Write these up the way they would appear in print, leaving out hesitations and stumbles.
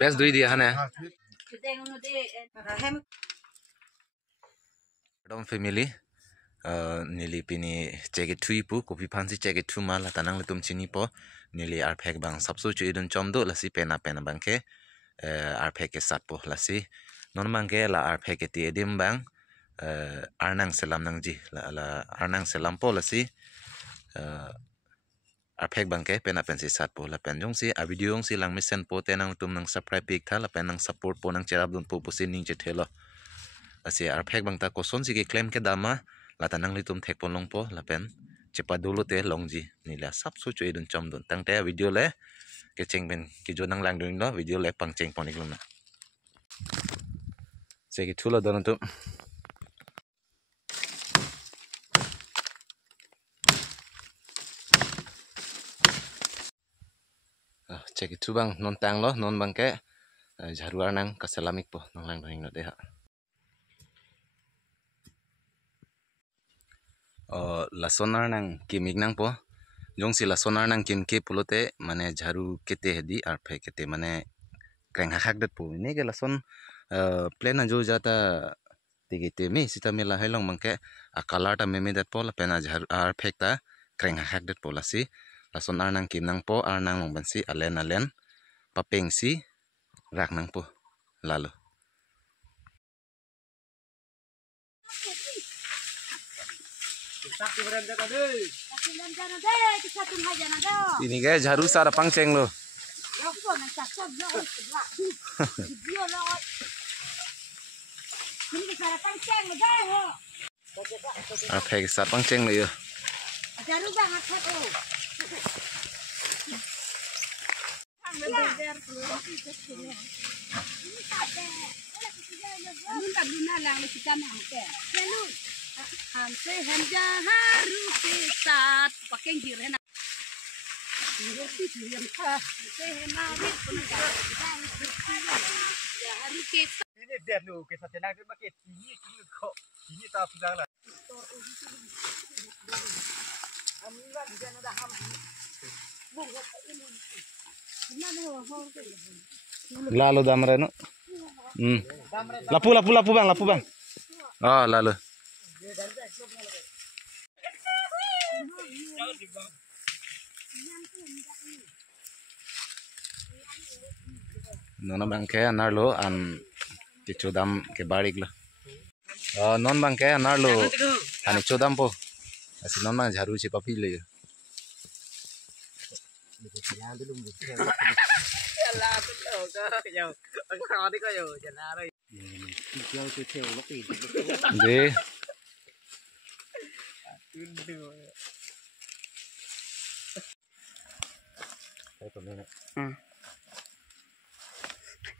Best dui dia hana. Dom family nili pini jacket thui pu kopi phansi jacket thu mala tanang letum chini po nili arphek bang sabso chu idun chomdo lasi pena bangke arphek ke sat po lasi non mangke la arphek ke ti edim bang arnang selam nang ji la arnang selam po lasi arphek bangke pena pensi sat po la penjong si a video si lang misen po tenang tum nang subscribe pik tha la penang support po nang cherap dun po pusin ning je thelo asi arphek bang ta koson si ke claim ke dama la tanang litum thek pon long po la pen chepa dulu te longji nila sap su chu idun chom dun tang te video le ke cheng ben ki jo nang lang dun no video le pang cheng pon iklum na se ki thulo don tu cek itu bang non tang lo non bang ke jaru arnang kaselamik po nang lang dun no de ha lasonar nang kimik nang po jong si lasonar nang kim ke pulote mane jaru kete hedi ar phe kete mane kreng hak dat po ne ke lason plena jo jata tigite me sita mela hailong mangke a color ta meme dat po la pena jar ar phe ta kreng hak dat po lasi lason ar nang kim nang po ar nang long bansi alen papeng si rak nang po lalu ini guys jaru sara pangceng lo apa yang sara pangceng lo yo jaru bang apa oh हमसे हम जहाँ रुके साथ पकेंगे रहना रोटी हम खा से हमारी जहाँ रुके ini dia nu ke satena ke maket ini kok ini tak sudah lah amila di sana dah ham lalu damre no lapu bang oh lalu non bang ke anar lo an tichodam ke barik lo non bang ke anar lo ani chodam po asi non bang jaru si papi le de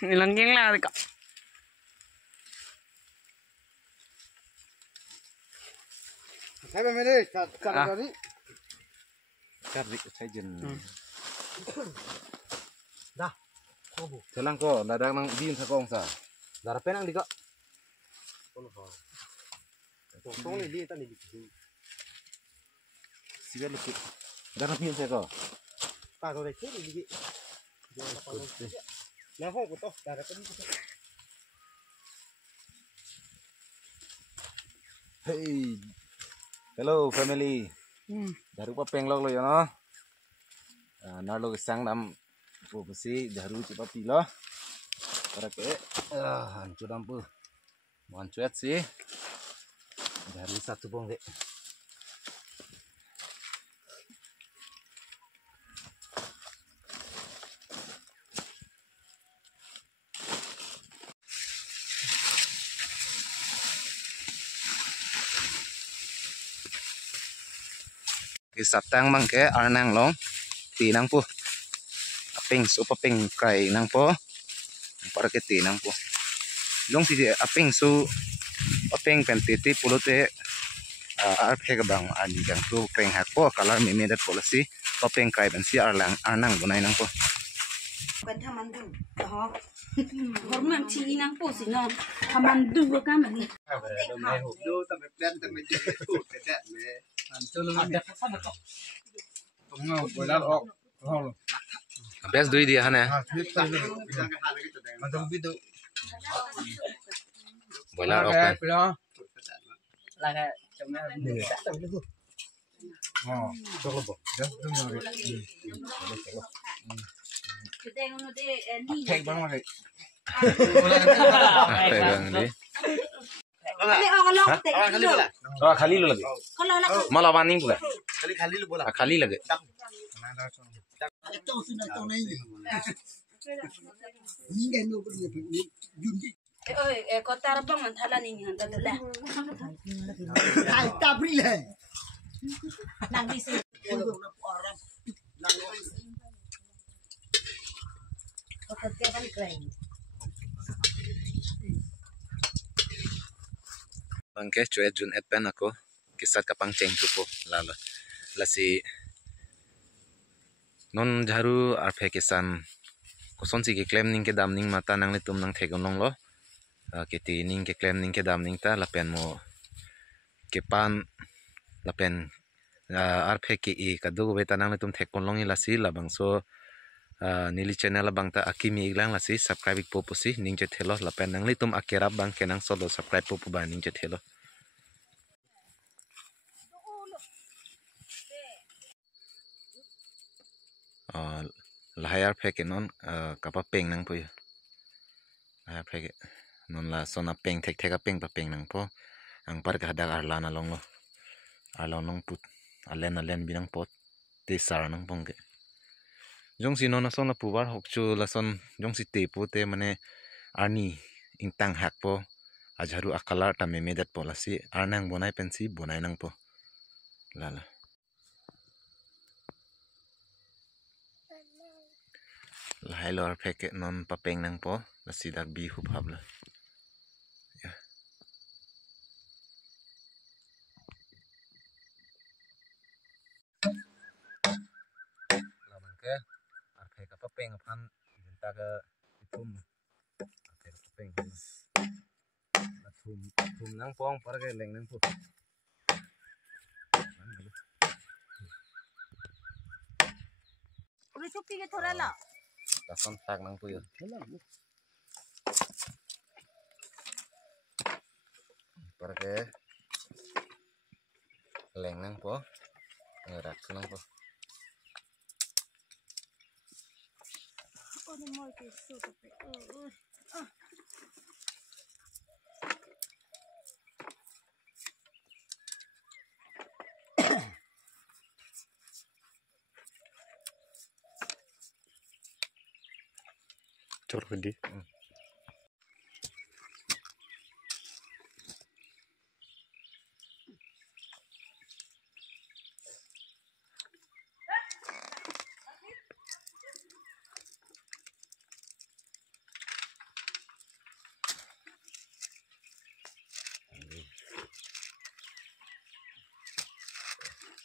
nilang yang lah kak hai ba mere cari cari jen dah kobo jalan ko ladang nang din sa kong sa darah penang di kak tong ni dia tak ni siga lukit darah din sa ko tak tahu deh ni nah ho ko to darah kan hey hello family jaru pa penglok lo yo no narlo sang dam po besi jaru cepat pilo para ke hancur dampu mancuet sih jaru satu bong dek satang mangke arnang long tinang po aping so paping kai nang po para ke tinang po long si aping so aping pentiti pulote ar phega bang ani jang tu kreng hak po color me me dat policy paping kai ban si arnang bunai nang po kan tamandu ho horman chi nang po si no tamandu ka mani do sampai plan sampai tu tidak me ada pesan kok boiler ok hol best dui dia hana mantung bidu boiler open laga chomna cholo bo just do no Kita ngono de ni. thek bang ma pegang di Kali orang tek dulu. khali lo lagi Kalau nak malah baning pula khali lu bola khali lagi kota rabang antara ni hanta dah. Nang di sini. Kota kan keren. bangke cuet jun et pen ako kisat kapang ceng tupo lala lasi non jaru arpe kisan koson si ke claim ning ke dam ning mata nang le tum nang thegon nong lo keti ning ke claim ning ke dam ning ta lapen mo ke pan lapen arpe ke i kadu beta nang le tum thekon long lasi labang so nili channel bang ta akimi iglang lasi subscribe po posi ning je thelo lapen nang le tum akerap bang kenang solo subscribe po ba ning je thelo lahayar pheke non kapa peng nang po lahayar pheke non la sona peng thek theka peng pa peng nang po ang par ka dak arla na long lo arla nong put alen binang pot te sar nang pong ke jong si non son la pubar hok chu la son jong si te po te mane arni intang hak po ajaru akalar ta memedat po la si arnang bonai pensi bonai nang po lala lahai lor pheke non papeng nang po la sidak bi hup habla ya laman ke arpe ka papeng phan jinta ka itum arpe ka papeng la thum nang pong par ke leng nang po Udah cupi ke thora lah. la son tak nang po yo par ke leng nang po ngerak nang po Oh, ni mau ke so tapi. cor gede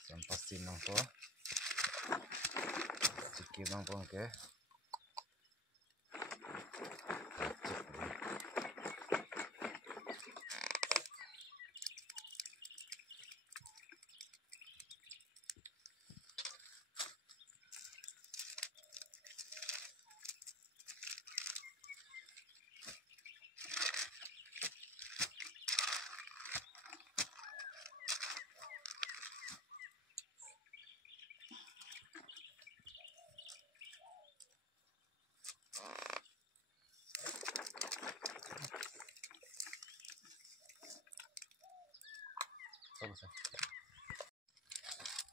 yang pasti nang po sikit nang po ke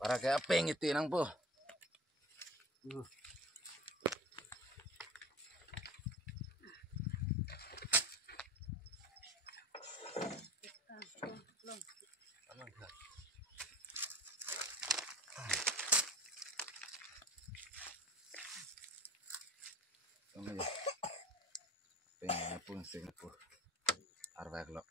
para ke apeng itu nang po pengen pun Singapura arwah lo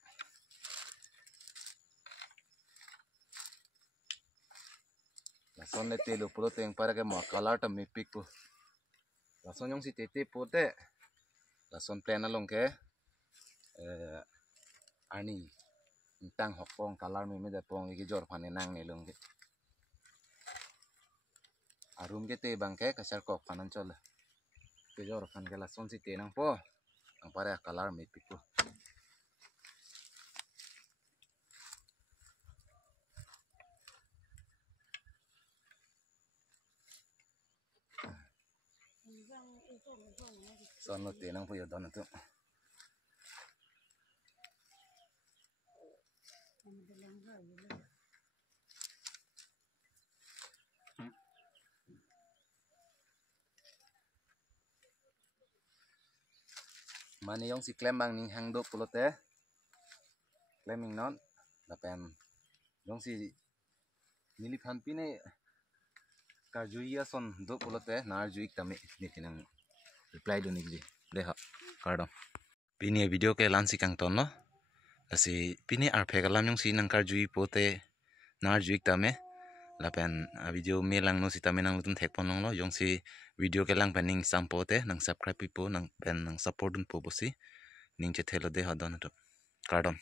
lason le telu pulo teng para ke mo kalar ta mi pik po lason yung si tete pote lason plan along ke ani tang hokpong kalar mi me da pong iki jor phane nang ne long ke Arum ke te bangke kasar kok panan chol. Ke jor fan ke lason si te nang po. Ang pare color me pipo. Son no te nang po yo don tu. Mani yong si klem bang ning hang do pulote. Klemming non. Lapen yong si nili phan pine karjuia son do pulote nar juik tami ni tinang reply do ni leha kardom. Pini video ke lansi kang ton no. Asi pini arphe kalam yong si nang karjui pote nar juik tame. Lapen video me lang no si tame nang lutun thek pon lo yong si video ke lang pening sampote nang subscribe pipo nang pen nang support dun po bosi ning che thelo de ha don to kardom.